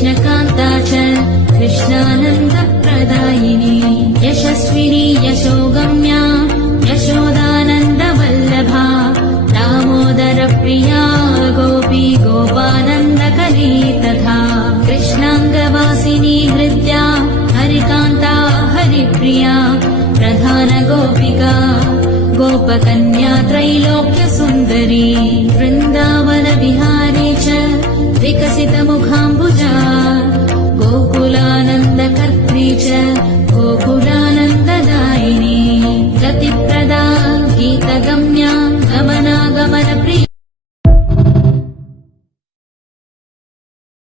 कृष्णकान्ता च कृष्णानन्दप्रदायिनी यशस्विनी यशोगम्या यशोदानन्दवल्लभा दामोदरप्रिया गोपी गोपानन्दकरी तथा कृष्णाङ्गवासिनी हृद्या हरिकान्ता हरिप्रिया प्रधानगोपिका गोपकन्या त्रैलोक्यसुन्दरी वृन्दावनविहारी च विकसितमुखाम्बुजा गोकुलानन्दकर्त्री च